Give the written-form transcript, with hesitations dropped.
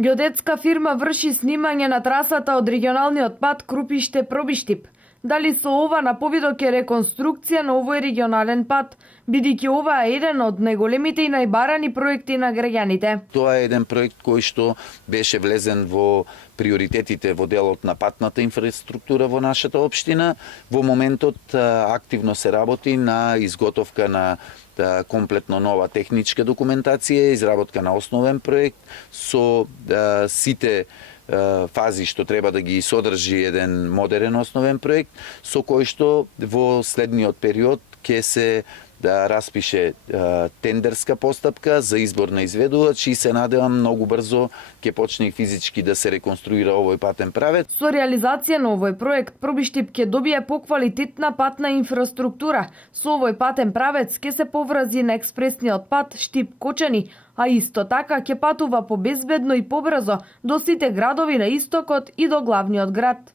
Геодетска фирма врши снимање на трасата од регионалниот пат Крупиште-Пробиштип. Дали со ова на повидок е реконструкција на овој регионален пат, бидејќи ова е еден од најголемите и најбарани проекти на граѓаните. Тоа е еден проект кој што беше влезен во приоритетите во делот на патната инфраструктура во нашата општина. Во моментот активно се работи на изготовка на комплетно нова техничка документација, изработка на основен проект со сите фази што треба да ги содржи еден модерен основен проект, со кој што во следниот период ќе се распише тендерска постапка за избор на изведувач и се надевам многу брзо ќе почне и физички да се реконструира овој патен правец. Со реализација на овој проект Пробиштип ќе добие поквалитетна патна инфраструктура. Со овој патен правец ќе се поврзи на експресниот пат Штип-Кочани, а исто така ќе патува побезбедно и побрзо до сите градови на истокот и до главниот град.